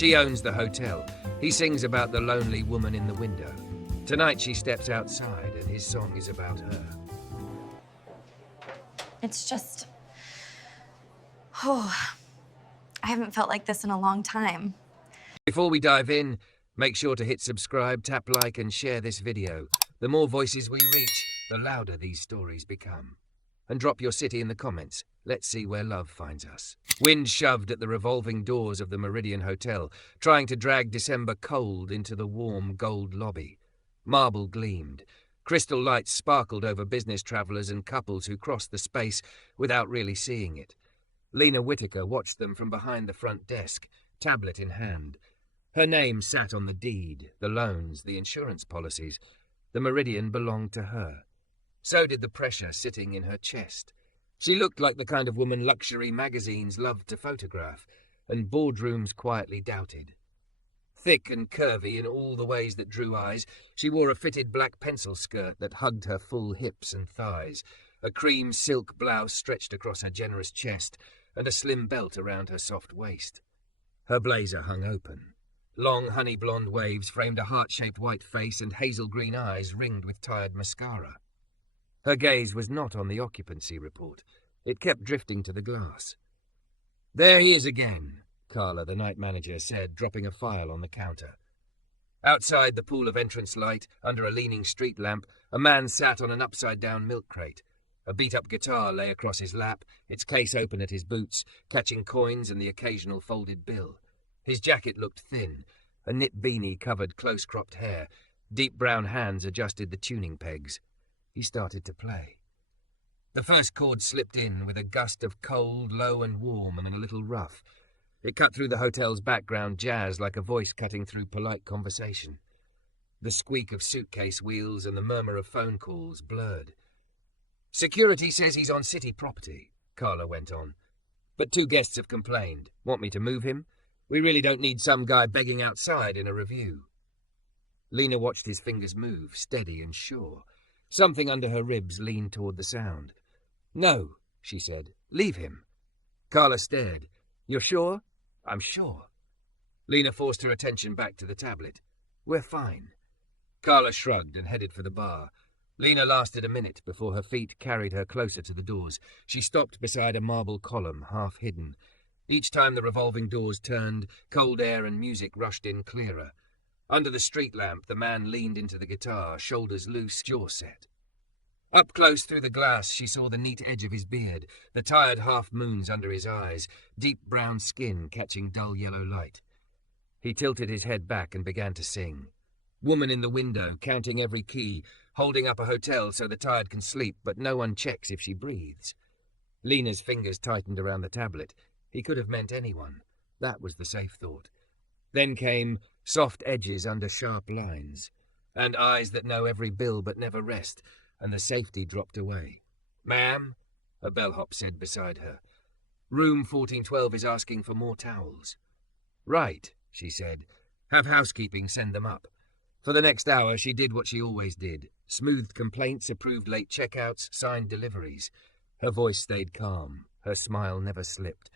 She owns the hotel. He sings about the lonely woman in the window. Tonight she steps outside and his song is about her. It's just... Oh, I haven't felt like this in a long time. Before we dive in, make sure to hit subscribe, tap like and share this video. The more voices we reach, the louder these stories become. And drop your city in the comments. Let's see where love finds us. Wind shoved at the revolving doors of the Meridian Hotel, trying to drag December cold into the warm gold lobby. Marble gleamed. Crystal lights sparkled over business travelers and couples who crossed the space without really seeing it. Lena Whitaker watched them from behind the front desk, tablet in hand. Her name sat on the deed, the loans, the insurance policies. The Meridian belonged to her. So did the pressure sitting in her chest. She looked like the kind of woman luxury magazines loved to photograph, and boardrooms quietly doubted. Thick and curvy in all the ways that drew eyes, she wore a fitted black pencil skirt that hugged her full hips and thighs, a cream silk blouse stretched across her generous chest, and a slim belt around her soft waist. Her blazer hung open. Long honey blonde waves framed a heart-shaped white face and hazel green eyes ringed with tired mascara. Her gaze was not on the occupancy report. It kept drifting to the glass. "There he is again," Carla, the night manager, said, dropping a file on the counter. Outside the pool of entrance light, under a leaning street lamp, a man sat on an upside-down milk crate. A beat-up guitar lay across his lap, its case open at his boots, catching coins and the occasional folded bill. His jacket looked thin. A knit beanie covered close-cropped hair. Deep brown hands adjusted the tuning pegs. He started to play. The first chord slipped in with a gust of cold, low and warm, and a little rough. It cut through the hotel's background jazz like a voice cutting through polite conversation. The squeak of suitcase wheels and the murmur of phone calls blurred. "Security says he's on city property," Carla went on. "But 2 guests have complained. Want me to move him? We really don't need some guy begging outside in a review." Lena watched his fingers move, steady and sure. Something under her ribs leaned toward the sound. "No," she said. "Leave him." Carla stared. "You're sure?" "I'm sure." Lena forced her attention back to the tablet. "We're fine." Carla shrugged and headed for the bar. Lena lasted a minute before her feet carried her closer to the doors. She stopped beside a marble column, half hidden. Each time the revolving doors turned, cold air and music rushed in clearer. Under the street lamp, the man leaned into the guitar, shoulders loose, jaw set. Up close through the glass, she saw the neat edge of his beard, the tired half-moons under his eyes, deep brown skin catching dull yellow light. He tilted his head back and began to sing. Woman in the window, counting every key, holding up a hotel so the tired can sleep, but no one checks if she breathes. Lena's fingers tightened around the tablet. He could have meant anyone. That was the safe thought. Then came soft edges under sharp lines, and eyes that know every bill but never rest, and the safety dropped away. "Ma'am," a bellhop said beside her. "Room 1412 is asking for more towels." "Right," she said. "Have housekeeping send them up." For the next hour she did what she always did. Smoothed complaints, approved late checkouts, signed deliveries. Her voice stayed calm. Her smile never slipped.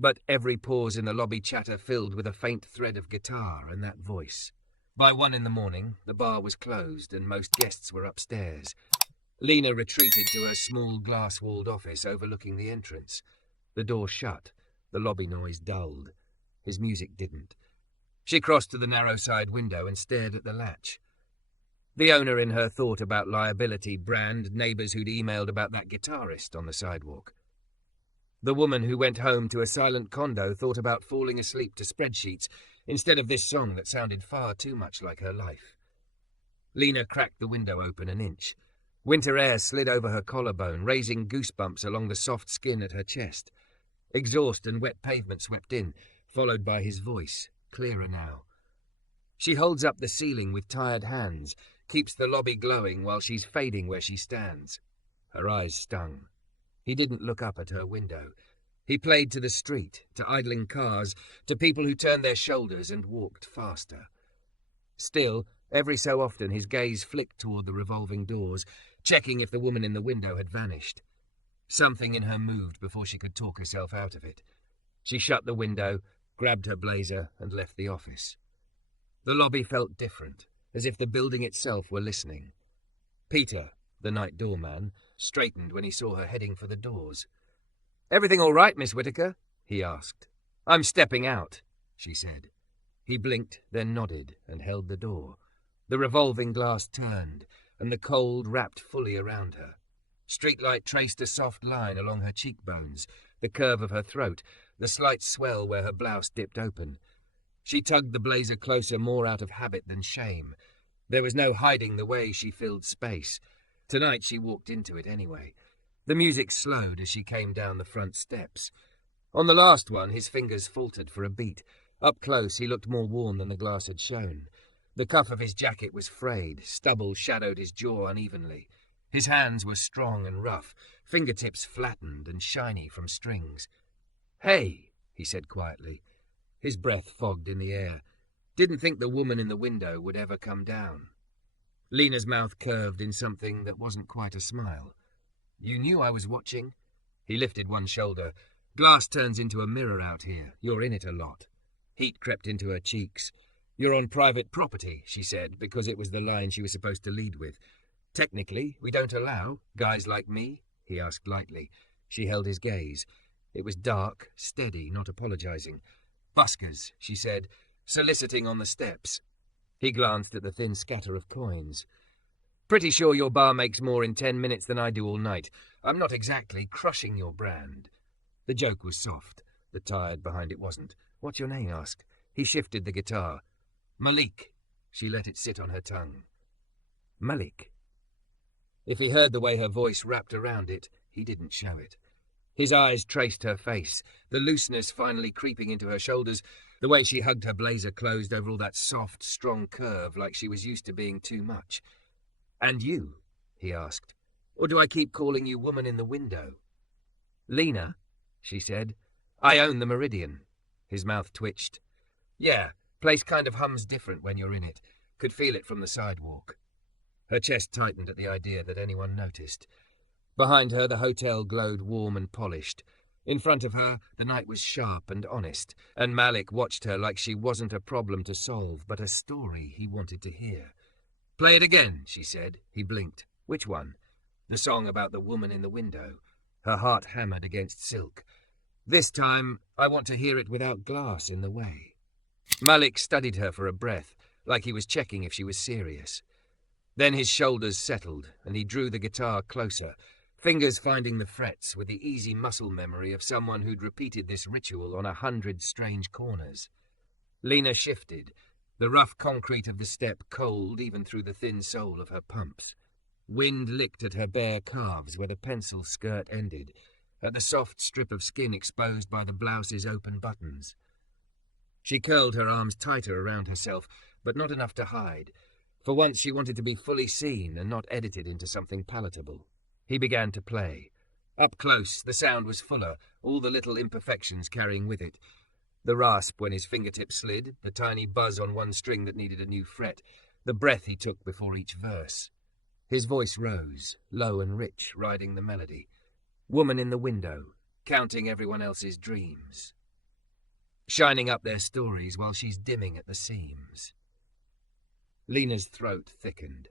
But every pause in the lobby chatter filled with a faint thread of guitar and that voice. By 1 in the morning, the bar was closed and most guests were upstairs. Lena retreated to her small glass-walled office overlooking the entrance. The door shut. The lobby noise dulled. His music didn't. She crossed to the narrow side window and stared at the latch. The owner in her thought about liability, Brand, neighbours who'd emailed about that guitarist on the sidewalk. The woman who went home to a silent condo thought about falling asleep to spreadsheets instead of this song that sounded far too much like her life. Lena cracked the window open an inch. Winter air slid over her collarbone, raising goosebumps along the soft skin at her chest. Exhaust and wet pavement swept in, followed by his voice, clearer now. She holds up the ceiling with tired hands, keeps the lobby glowing while she's fading where she stands. Her eyes stung. He didn't look up at her window. He played to the street, to idling cars, to people who turned their shoulders and walked faster. Still, every so often his gaze flicked toward the revolving doors, checking if the woman in the window had vanished. Something in her moved before she could talk herself out of it. She shut the window, grabbed her blazer, and left the office. The lobby felt different, as if the building itself were listening. Peter, the night doorman, straightened when he saw her heading for the doors. "Everything all right, Miss Whitaker?" he asked. "I'm stepping out," she said. He blinked, then nodded, and held the door. The revolving glass turned, and the cold wrapped fully around her. Streetlight traced a soft line along her cheekbones, the curve of her throat, the slight swell where her blouse dipped open. She tugged the blazer closer more out of habit than shame. There was no hiding the way she filled space. Tonight she walked into it anyway. The music slowed as she came down the front steps. On the last one, his fingers faltered for a beat. Up close, he looked more worn than the glass had shown. The cuff of his jacket was frayed, stubble shadowed his jaw unevenly. His hands were strong and rough, fingertips flattened and shiny from strings. "Hey," he said quietly. His breath fogged in the air. Didn't think the woman in the window would ever come down. Lena's mouth curved in something that wasn't quite a smile. "You knew I was watching?" He lifted one shoulder. "Glass turns into a mirror out here. You're in it a lot." Heat crept into her cheeks. "You're on private property," she said, because it was the line she was supposed to lead with. "Technically, we don't allow guys like me?" he asked lightly. She held his gaze. It was dark, steady, not apologizing. "Buskers," she said, soliciting on the steps. He glanced at the thin scatter of coins. "Pretty sure your bar makes more in 10 minutes than I do all night. I'm not exactly crushing your brand." The joke was soft. The tired behind it wasn't. "What's your name?" asked. He shifted the guitar. "Malik." She let it sit on her tongue. "Malik." If he heard the way her voice wrapped around it, he didn't show it. His eyes traced her face, the looseness finally creeping into her shoulders, the way she hugged her blazer closed over all that soft, strong curve like she was used to being too much. "And you?" he asked. "Or do I keep calling you woman in the window?" "Lena," she said. "I own the Meridian." His mouth twitched. "Yeah, place kind of hums different when you're in it. Could feel it from the sidewalk." Her chest tightened at the idea that anyone noticed. Behind her, the hotel glowed warm and polished. In front of her, the night was sharp and honest, and Malik watched her like she wasn't a problem to solve, but a story he wanted to hear. "Play it again," she said. He blinked. "Which one?" "The song about the woman in the window." Her heart hammered against silk. "This time, I want to hear it without glass in the way." Malik studied her for a breath, like he was checking if she was serious. Then his shoulders settled, and he drew the guitar closer, fingers finding the frets with the easy muscle memory of someone who'd repeated this ritual on 100 strange corners. Lena shifted, the rough concrete of the step cold even through the thin sole of her pumps. Wind licked at her bare calves where the pencil skirt ended, at the soft strip of skin exposed by the blouse's open buttons. She curled her arms tighter around herself, but not enough to hide. For once she wanted to be fully seen and not edited into something palatable. He began to play. Up close, the sound was fuller, all the little imperfections carrying with it. The rasp when his fingertips slid, the tiny buzz on one string that needed a new fret, the breath he took before each verse. His voice rose, low and rich, riding the melody. Woman in the window, counting everyone else's dreams. Shining up their stories while she's dimming at the seams. Lena's throat thickened.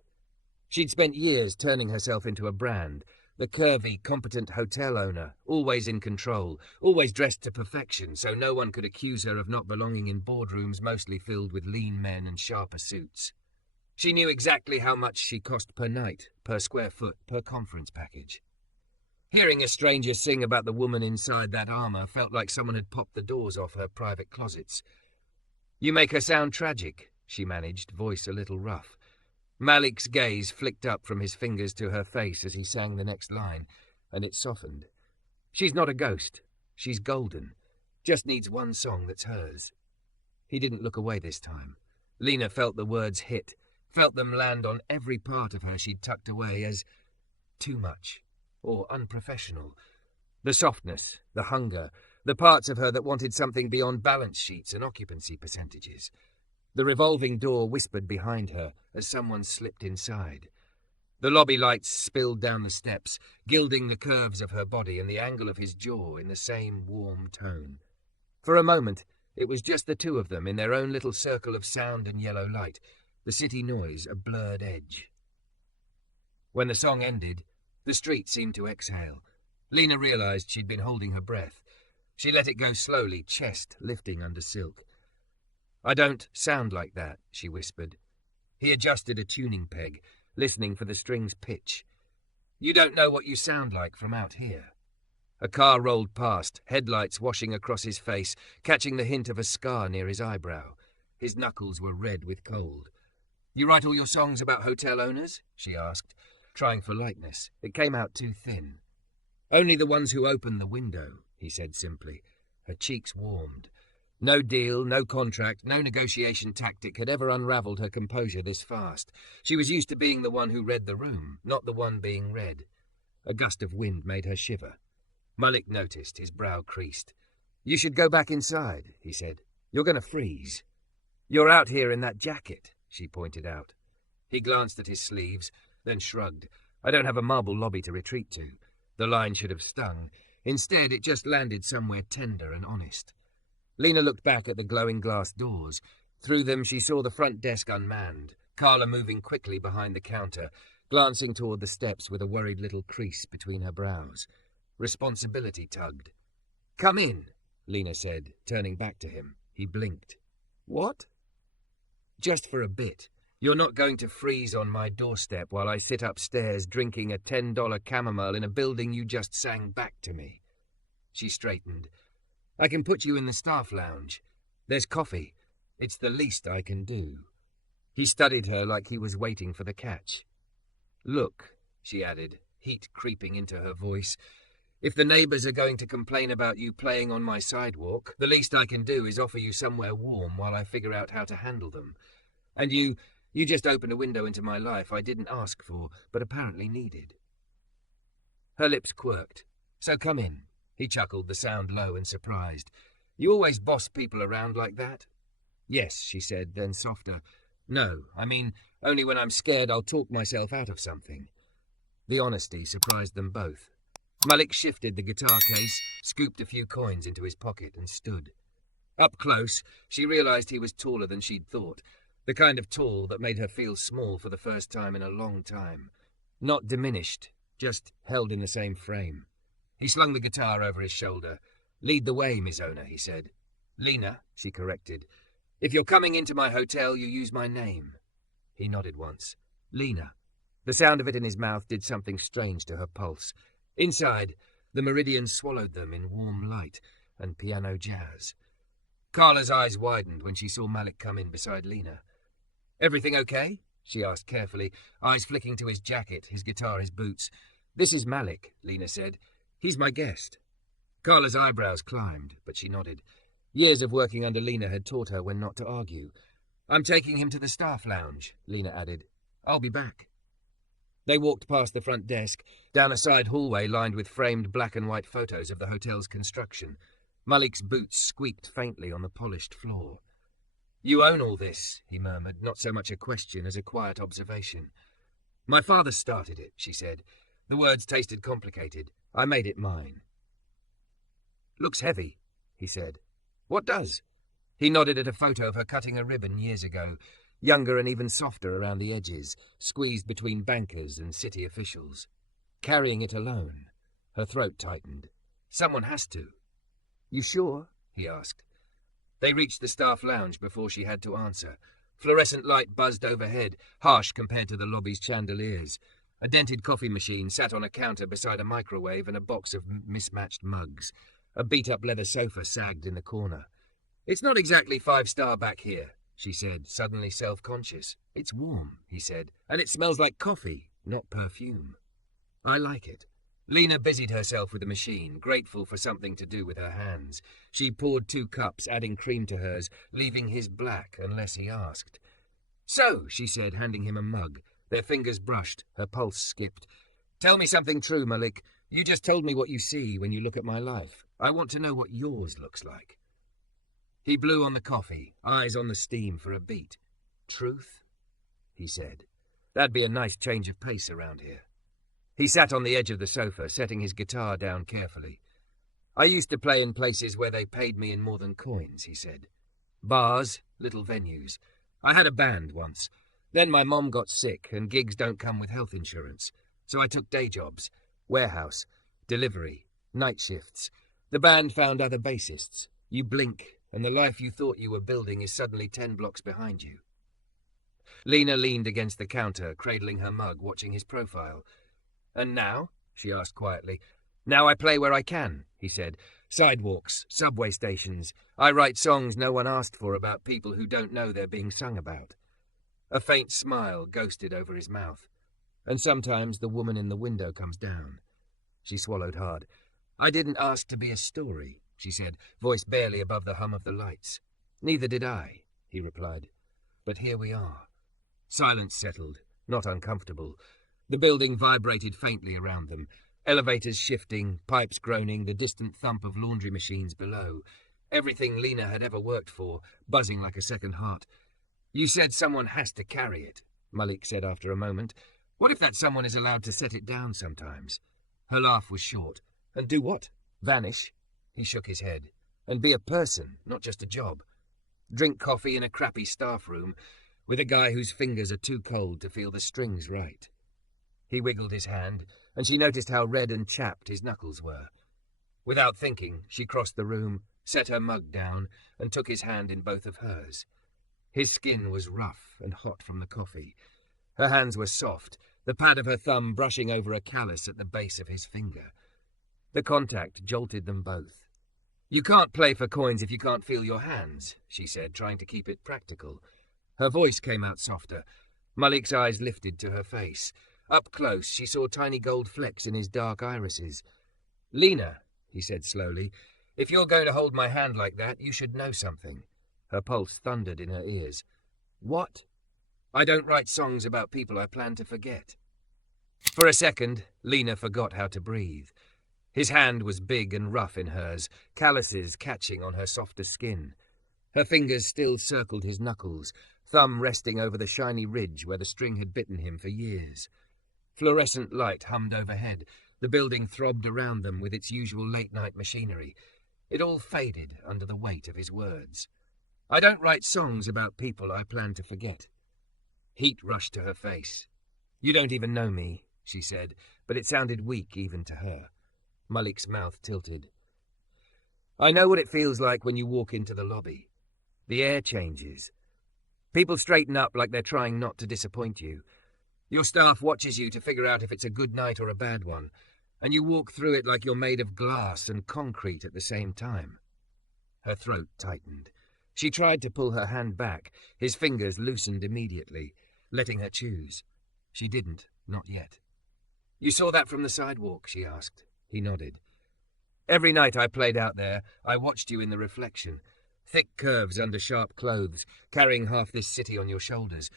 She'd spent years turning herself into a brand, the curvy, competent hotel owner, always in control, always dressed to perfection so no one could accuse her of not belonging in boardrooms mostly filled with lean men and sharper suits. She knew exactly how much she cost per night, per square foot, per conference package. Hearing a stranger sing about the woman inside that armor felt like someone had popped the doors off her private closets. "You make her sound tragic," she managed, voice a little rough. Malik's gaze flicked up from his fingers to her face as he sang the next line, and it softened. "She's not a ghost. She's golden. Just needs one song that's hers." He didn't look away this time. Lena felt the words hit, felt them land on every part of her she'd tucked away as too much or unprofessional. The softness, the hunger, the parts of her that wanted something beyond balance sheets and occupancy percentages. The revolving door whispered behind her as someone slipped inside. The lobby lights spilled down the steps, gilding the curves of her body and the angle of his jaw in the same warm tone. For a moment, It was just the two of them in their own little circle of sound and yellow light, the city noise a blurred edge. When the song ended, the street seemed to exhale. Lena realized she'd been holding her breath. She let it go slowly, chest lifting under silk. "I don't sound like that," she whispered. He adjusted a tuning peg, listening for the string's pitch. "You don't know what you sound like from out here." A car rolled past, headlights washing across his face, catching the hint of a scar near his eyebrow. His knuckles were red with cold. "You write all your songs about hotel owners?" she asked, trying for lightness. It came out too thin. "Only the ones who open the window," he said simply. Her cheeks warmed. No deal, no contract, no negotiation tactic had ever unravelled her composure this fast. She was used to being the one who read the room, not the one being read. A gust of wind made her shiver. Malik noticed, his brow creased. "You should go back inside," he said. "You're going to freeze." "You're out here in that jacket," she pointed out. He glanced at his sleeves, then shrugged. "I don't have a marble lobby to retreat to." The line should have stung. Instead, it just landed somewhere tender and honest. Lena looked back at the glowing glass doors. Through them she saw the front desk unmanned, Carla moving quickly behind the counter, glancing toward the steps with a worried little crease between her brows. Responsibility tugged. "Come in," Lena said, turning back to him. He blinked. "What?" "Just for a bit. You're not going to freeze on my doorstep while I sit upstairs drinking a $10 chamomile in a building you just sang back to me." She straightened. "I can put you in the staff lounge. There's coffee. It's the least I can do." He studied her like he was waiting for the catch. "Look," she added, heat creeping into her voice, "if the neighbours are going to complain about you playing on my sidewalk, the least I can do is offer you somewhere warm while I figure out how to handle them. And you just opened a window into my life I didn't ask for, but apparently needed." Her lips quirked. "So come in." He chuckled, the sound low and surprised. "You always boss people around like that?" "Yes," she said, then softer. "No, I mean, only when I'm scared I'll talk myself out of something." The honesty surprised them both. Malik shifted the guitar case, scooped a few coins into his pocket, and stood. Up close, she realized he was taller than she'd thought, the kind of tall that made her feel small for the first time in a long time. Not diminished, just held in the same frame. He slung the guitar over his shoulder. "Lead the way, Miss Owner," he said. "Lena," she corrected. "If you're coming into my hotel, you use my name." He nodded once. "Lena." The sound of it in his mouth did something strange to her pulse. Inside, the meridians swallowed them in warm light and piano jazz. Carla's eyes widened when she saw Malik come in beside Lena. "Everything okay?" she asked carefully, eyes flicking to his jacket, his guitar, his boots. "This is Malik," Lena said. "He's my guest." Carla's eyebrows climbed, but she nodded. Years of working under Lena had taught her when not to argue. "I'm taking him to the staff lounge," Lena added. "I'll be back." They walked past the front desk, down a side hallway lined with framed black and white photos of the hotel's construction. Malik's boots squeaked faintly on the polished floor. "You own all this," he murmured, not so much a question as a quiet observation. "My father started it," she said. The words tasted complicated. "I made it mine." "Looks heavy," he said. "What does?" He nodded at a photo of her cutting a ribbon years ago, younger and even softer around the edges, squeezed between bankers and city officials. Carrying it alone. Her throat tightened. "Someone has to." "You sure?" he asked. They reached the staff lounge before she had to answer. Fluorescent light buzzed overhead, harsh compared to the lobby's chandeliers. A dented coffee machine sat on a counter beside a microwave and a box of mismatched mugs. A beat-up leather sofa sagged in the corner. "It's not exactly 5-star back here," she said, suddenly self-conscious. "It's warm," he said, "and it smells like coffee, not perfume." "I like it." Lena busied herself with the machine, grateful for something to do with her hands. She poured 2 cups, adding cream to hers, leaving his black unless he asked. "So," she said, handing him a mug. Their fingers brushed, her pulse skipped. "Tell me something true, Malik. You just told me what you see when you look at my life. I want to know what yours looks like." He blew on the coffee, eyes on the steam for a beat. "Truth?" he said. "That'd be a nice change of pace around here." He sat on the edge of the sofa, setting his guitar down carefully. I used to play in places where they paid me in more than coins, he said. Bars, little venues. I had a band once. Then my mom got sick, and gigs don't come with health insurance. So I took day jobs. Warehouse, delivery, night shifts. The band found other bassists. You blink, and the life you thought you were building is suddenly 10 blocks behind you. Lena leaned against the counter, cradling her mug, watching his profile. And now? She asked quietly. Now I play where I can, he said. Sidewalks, subway stations. I write songs no one asked for about people who don't know they're being sung about. A faint smile ghosted over his mouth. And sometimes the woman in the window comes down. She swallowed hard. I didn't ask to be a story, she said, voice barely above the hum of the lights. Neither did I, he replied. But here we are. Silence settled, not uncomfortable. The building vibrated faintly around them. Elevators shifting, pipes groaning, the distant thump of laundry machines below. Everything Lena had ever worked for, buzzing like a second heart. You said someone has to carry it, Malik said after a moment. What if that someone is allowed to set it down sometimes? Her laugh was short. And do what? Vanish? He shook his head. And be a person, not just a job. Drink coffee in a crappy staff room with a guy whose fingers are too cold to feel the strings right. He wiggled his hand, and she noticed how red and chapped his knuckles were. Without thinking, she crossed the room, set her mug down, and took his hand in both of hers. His skin was rough and hot from the coffee. Her hands were soft, the pad of her thumb brushing over a callus at the base of his finger. The contact jolted them both. You can't play for coins if you can't feel your hands, she said, trying to keep it practical. Her voice came out softer. Malik's eyes lifted to her face. Up close, she saw tiny gold flecks in his dark irises. Lena, he said slowly, if you're going to hold my hand like that, you should know something. Her pulse thundered in her ears. What? I don't write songs about people I plan to forget. For a second, Lena forgot how to breathe. His hand was big and rough in hers, calluses catching on her softer skin. Her fingers still circled his knuckles, thumb resting over the shiny ridge where the string had bitten him for years. Fluorescent light hummed overhead. The building throbbed around them with its usual late-night machinery. It all faded under the weight of his words. I don't write songs about people I plan to forget. Heat rushed to her face. You don't even know me, she said, but it sounded weak even to her. Malik's mouth tilted. I know what it feels like when you walk into the lobby. The air changes. People straighten up like they're trying not to disappoint you. Your staff watches you to figure out if it's a good night or a bad one, and you walk through it like you're made of glass and concrete at the same time. Her throat tightened. She tried to pull her hand back. His fingers loosened immediately, letting her choose. She didn't, not yet. You saw that from the sidewalk, she asked. He nodded. Every night I played out there, I watched you in the reflection. Thick curves under sharp clothes, carrying half this city on your shoulders.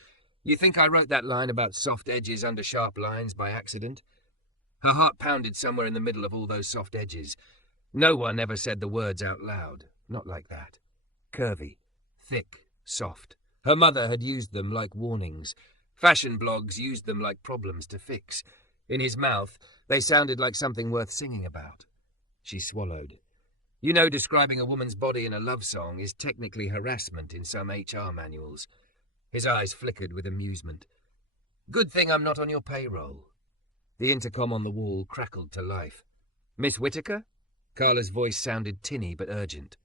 You think I wrote that line about soft edges under sharp lines by accident? Her heart pounded somewhere in the middle of all those soft edges. No one ever said the words out loud, not like that. Curvy, thick, soft. Her mother had used them like warnings. Fashion blogs used them like problems to fix. In his mouth, they sounded like something worth singing about. She swallowed. You know, describing a woman's body in a love song is technically harassment in some HR manuals. His eyes flickered with amusement. Good thing I'm not on your payroll. The intercom on the wall crackled to life. Miss Whitaker? Carla's voice sounded tinny but urgent.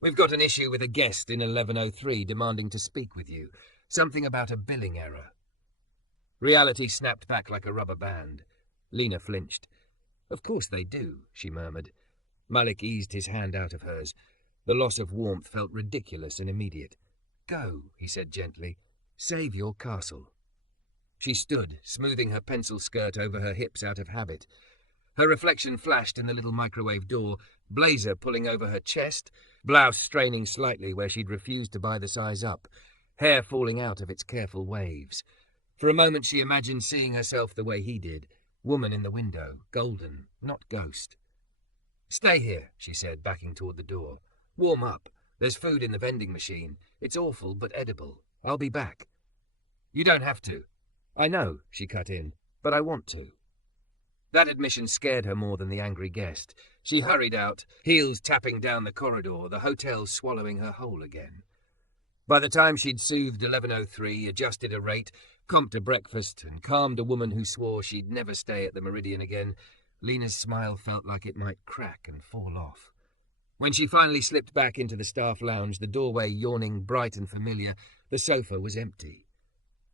We've got an issue with a guest in 1103 demanding to speak with you. Something about a billing error. Reality snapped back like a rubber band. Lena flinched. Of course they do, she murmured. Malik eased his hand out of hers. The loss of warmth felt ridiculous and immediate. Go, he said gently. Save your castle. She stood, smoothing her pencil skirt over her hips out of habit. Her reflection flashed in the little microwave door, blazer pulling over her chest, blouse straining slightly where she'd refused to buy the size up, hair falling out of its careful waves. For a moment she imagined seeing herself the way he did, woman in the window, golden, not ghost. Stay here, she said, backing toward the door. Warm up. There's food in the vending machine. It's awful, but edible. I'll be back. You don't have to. I know, she cut in, but I want to. That admission scared her more than the angry guest. She hurried out, heels tapping down the corridor, the hotel swallowing her whole again. By the time she'd soothed 1103, adjusted a rate, comped a breakfast, and calmed a woman who swore she'd never stay at the Meridian again, Lena's smile felt like it might crack and fall off. When she finally slipped back into the staff lounge, the doorway yawning bright and familiar, the sofa was empty.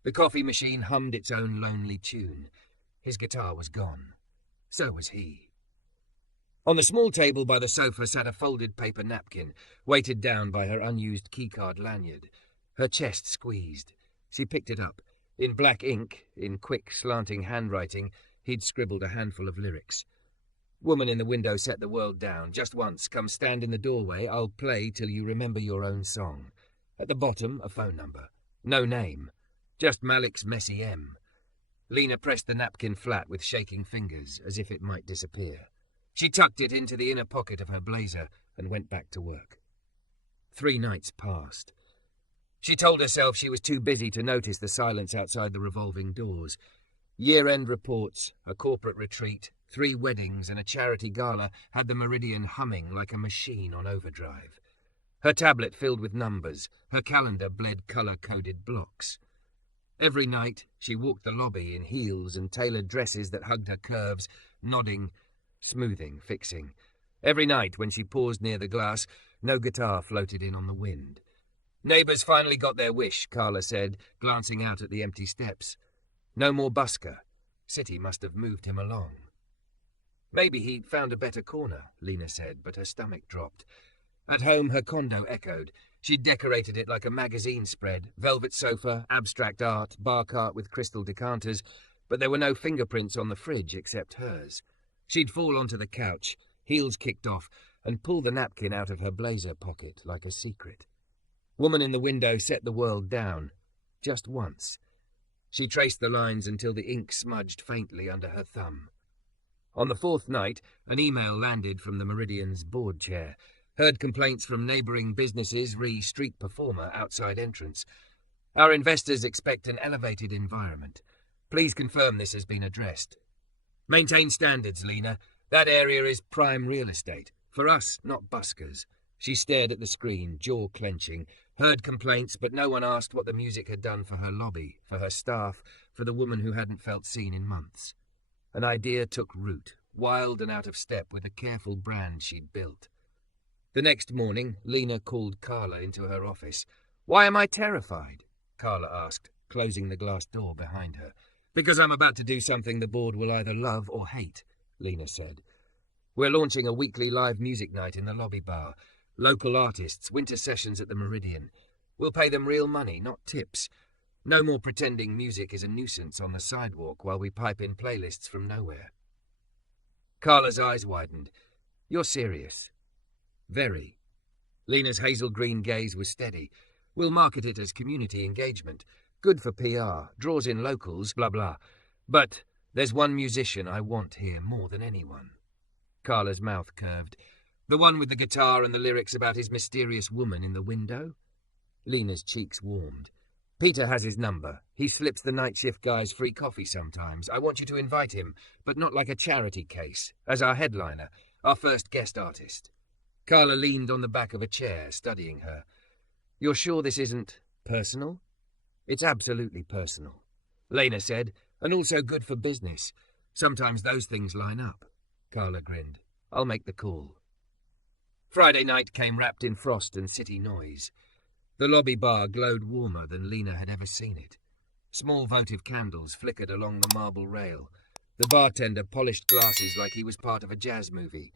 The coffee machine hummed its own lonely tune. His guitar was gone. So was he. On the small table by the sofa sat a folded paper napkin, weighted down by her unused keycard lanyard. Her chest squeezed. She picked it up. In black ink, in quick, slanting handwriting, he'd scribbled a handful of lyrics. Woman in the window set the world down. Just once, come stand in the doorway. I'll play till you remember your own song. At the bottom, a phone number. No name. Just Malik's messy M. Lena pressed the napkin flat with shaking fingers, as if it might disappear. She tucked it into the inner pocket of her blazer and went back to work. 3 nights passed. She told herself she was too busy to notice the silence outside the revolving doors. Year-end reports, a corporate retreat, 3 weddings and a charity gala had the Meridian humming like a machine on overdrive. Her tablet filled with numbers, her calendar bled colour-coded blocks. Every night she walked the lobby in heels and tailored dresses that hugged her curves, nodding, smoothing, fixing. Every night when she paused near the glass, no guitar floated in on the wind. Neighbours finally got their wish, Carla said, glancing out at the empty steps. No more busker. City must have moved him along. Maybe he'd found a better corner, Lena said, but her stomach dropped. At home, her condo echoed. She'd decorated it like a magazine spread, velvet sofa, abstract art, bar cart with crystal decanters, but there were no fingerprints on the fridge except hers. She'd fall onto the couch, heels kicked off, and pull the napkin out of her blazer pocket like a secret. Woman in the window set the world down, just once. She traced the lines until the ink smudged faintly under her thumb. On the 4th night, an email landed from the Meridian's board chair. Heard complaints from neighbouring businesses re street performer outside entrance. Our investors expect an elevated environment. Please confirm this has been addressed. Maintain standards, Lena. That area is prime real estate. For us, not buskers. She stared at the screen, jaw clenching. Heard complaints, but no one asked what the music had done for her lobby, for her staff, for the woman who hadn't felt seen in months. An idea took root, wild and out of step with the careful brand she'd built. The next morning, Lena called Carla into her office. "Why am I terrified?" Carla asked, closing the glass door behind her. "Because I'm about to do something the board will either love or hate," Lena said. "We're launching a weekly live music night in the lobby bar. Local artists, winter sessions at the Meridian. We'll pay them real money, not tips. No more pretending music is a nuisance on the sidewalk while we pipe in playlists from nowhere." Carla's eyes widened. "You're serious?" "Very." Lena's hazel green gaze was steady. "We'll market it as community engagement. Good for PR, draws in locals, blah blah. But there's one musician I want here more than anyone." Carla's mouth curved. "The one with the guitar and the lyrics about his mysterious woman in the window?" Lena's cheeks warmed. "Peter has his number. He slips the night shift guys free coffee sometimes. I want you to invite him, but not like a charity case, as our headliner, our first guest artist." Carla leaned on the back of a chair, studying her. "You're sure this isn't personal?" "It's absolutely personal," Lena said, "and also good for business. Sometimes those things line up." Carla grinned. "I'll make the call." Friday night came wrapped in frost and city noise. The lobby bar glowed warmer than Lena had ever seen it. Small votive candles flickered along the marble rail. The bartender polished glasses like he was part of a jazz movie.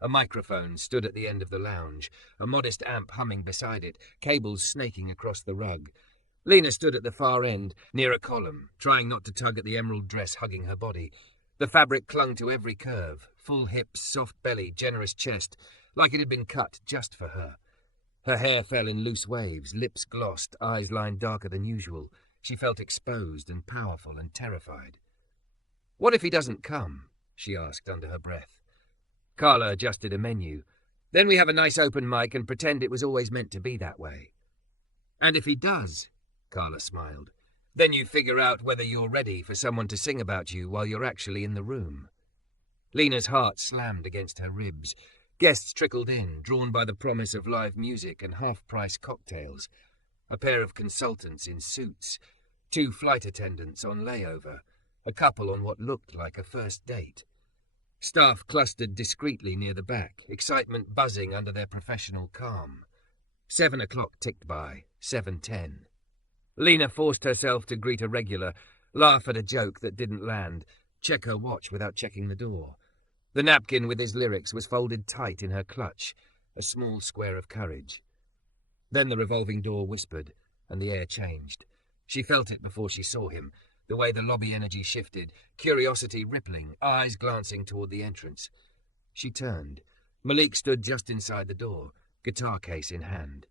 A microphone stood at the end of the lounge, a modest amp humming beside it, cables snaking across the rug. Lena stood at the far end, near a column, trying not to tug at the emerald dress hugging her body. The fabric clung to every curve, full hips, soft belly, generous chest, like it had been cut just for her. Her hair fell in loose waves, lips glossed, eyes lined darker than usual. She felt exposed and powerful and terrified. "What if he doesn't come?" she asked under her breath. Carla adjusted a menu. "Then we have a nice open mic and pretend it was always meant to be that way." "And if he does," Carla smiled, "then you figure out whether you're ready for someone to sing about you while you're actually in the room." Lena's heart slammed against her ribs. Guests trickled in, drawn by the promise of live music and half-price cocktails. A pair of consultants in suits, 2 flight attendants on layover, a couple on what looked like a first date. Staff clustered discreetly near the back, excitement buzzing under their professional calm. 7 o'clock ticked by, 7:10. Lena forced herself to greet a regular, laugh at a joke that didn't land, check her watch without checking the door. The napkin with his lyrics was folded tight in her clutch, a small square of courage. Then the revolving door whispered, and the air changed. She felt it before she saw him, the way the lobby energy shifted, curiosity rippling, eyes glancing toward the entrance. She turned. Malik stood just inside the door, guitar case in hand.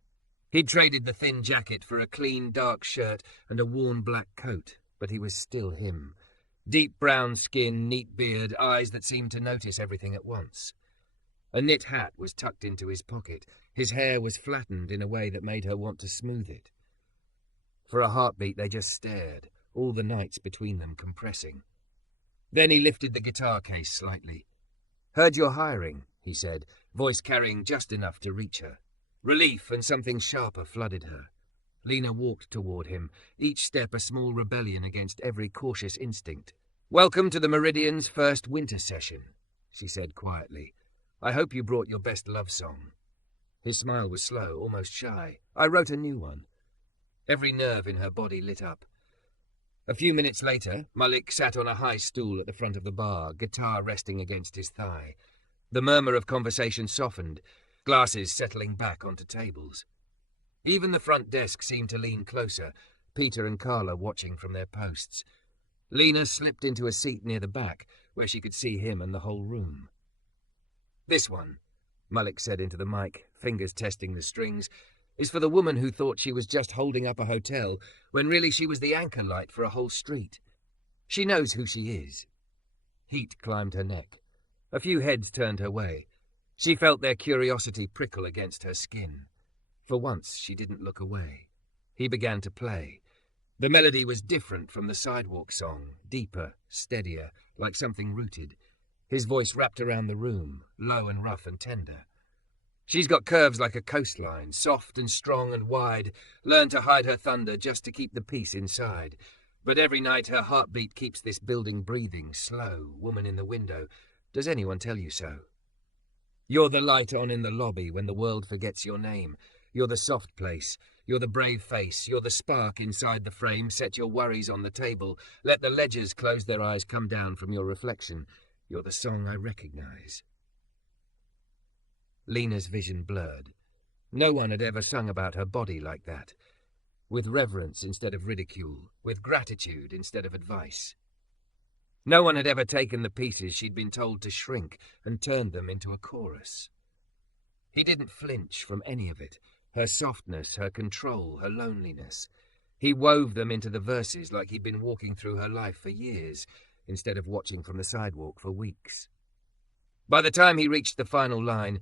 He'd traded the thin jacket for a clean, dark shirt and a worn black coat, but he was still him. Deep brown skin, neat beard, eyes that seemed to notice everything at once. A knit hat was tucked into his pocket. His hair was flattened in a way that made her want to smooth it. For a heartbeat they just stared, all the nights between them compressing. Then he lifted the guitar case slightly. "Heard you're hiring," he said, voice carrying just enough to reach her. Relief and something sharper flooded her. Lena walked toward him, each step a small rebellion against every cautious instinct. "Welcome to the Meridian's first winter session," she said quietly. "I hope you brought your best love song." His smile was slow, almost shy. "I wrote a new one." Every nerve in her body lit up. A few minutes later, Malik sat on a high stool at the front of the bar, guitar resting against his thigh. The murmur of conversation softened, glasses settling back onto tables. Even the front desk seemed to lean closer, Peter and Carla watching from their posts. Lena slipped into a seat near the back, where she could see him and the whole room. "This one," Malik said into the mic, fingers testing the strings, "is for the woman who thought she was just holding up a hotel, when really she was the anchor light for a whole street. She knows who she is." Heat climbed her neck. A few heads turned her way. She felt their curiosity prickle against her skin. For once, she didn't look away. He began to play. The melody was different from the sidewalk song, deeper, steadier, like something rooted. His voice wrapped around the room, low and rough and tender. "She's got curves like a coastline, soft and strong and wide, learned to hide her thunder just to keep the peace inside. But every night her heartbeat keeps this building breathing, slow, woman in the window. Does anyone tell you so? You're the light on in the lobby when the world forgets your name. You're the soft place. You're the brave face. You're the spark inside the frame. Set your worries on the table. Let the ledgers close their eyes, come down from your reflection. You're the song I recognize." Lena's vision blurred. No one had ever sung about her body like that. With reverence instead of ridicule. With gratitude instead of advice. No one had ever taken the pieces she'd been told to shrink and turned them into a chorus. He didn't flinch from any of it. Her softness, her control, her loneliness. He wove them into the verses like he'd been walking through her life for years, instead of watching from the sidewalk for weeks. By the time he reached the final line,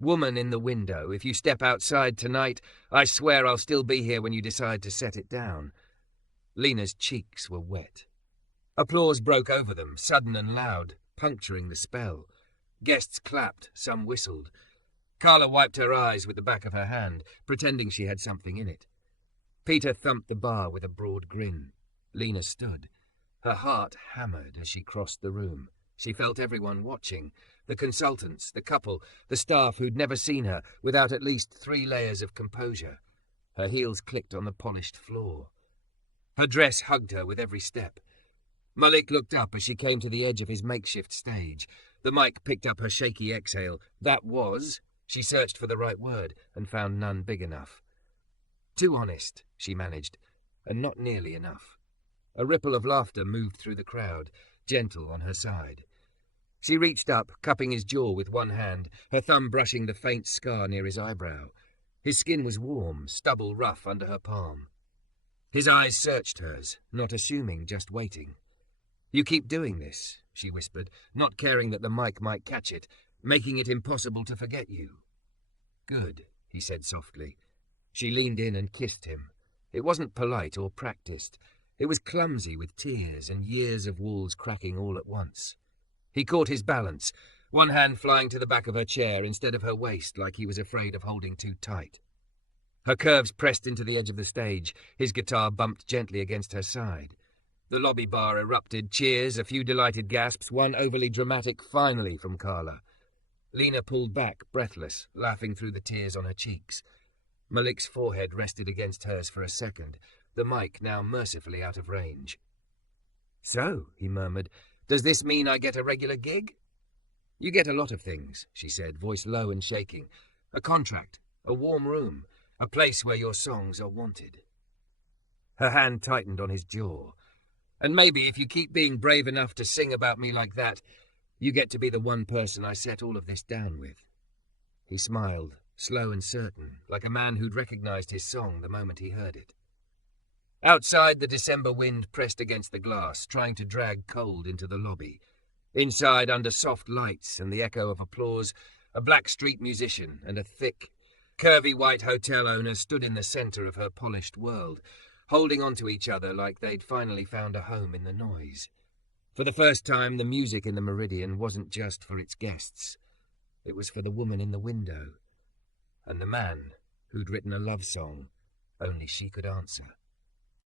"Woman in the window, if you step outside tonight, I swear I'll still be here when you decide to set it down," Lena's cheeks were wet. Applause broke over them, sudden and loud, puncturing the spell. Guests clapped, some whistled. Carla wiped her eyes with the back of her hand, pretending she had something in it. Peter thumped the bar with a broad grin. Lena stood. Her heart hammered as she crossed the room. She felt everyone watching. The consultants, the couple, the staff who'd never seen her without at least 3 layers of composure. Her heels clicked on the polished floor. Her dress hugged her with every step. Malik looked up as she came to the edge of his makeshift stage. The mic picked up her shaky exhale. That was... She searched for the right word and found none big enough. "Too honest," she managed, and not nearly enough. A ripple of laughter moved through the crowd, gentle on her side. She reached up, cupping his jaw with one hand, her thumb brushing the faint scar near his eyebrow. His skin was warm, stubble rough under her palm. His eyes searched hers, not assuming, just waiting. "You keep doing this," she whispered, not caring that the mic might catch it, "making it impossible to forget you." "Good," he said softly. She leaned in and kissed him. It wasn't polite or practiced. It was clumsy with tears and years of walls cracking all at once. He caught his balance, one hand flying to the back of her chair instead of her waist like he was afraid of holding too tight. Her curves pressed into the edge of the stage, his guitar bumped gently against her side. The lobby bar erupted, cheers, a few delighted gasps, one overly dramatic "finally" from Carla. Lena pulled back, breathless, laughing through the tears on her cheeks. Malik's forehead rested against hers for a second, the mic now mercifully out of range. "So," he murmured, "does this mean I get a regular gig?" "You get a lot of things," she said, voice low and shaking. "A contract, a warm room, a place where your songs are wanted." Her hand tightened on his jaw. "And maybe if you keep being brave enough to sing about me like that, you get to be the one person I set all of this down with." He smiled, slow and certain, like a man who'd recognized his song the moment he heard it. Outside, the December wind pressed against the glass, trying to drag cold into the lobby. Inside, under soft lights and the echo of applause, a black street musician and a thick, curvy white hotel owner stood in the center of her polished world, holding on to each other like they'd finally found a home in the noise. For the first time, the music in the Meridian wasn't just for its guests. It was for the woman in the window, and the man who'd written a love song only she could answer.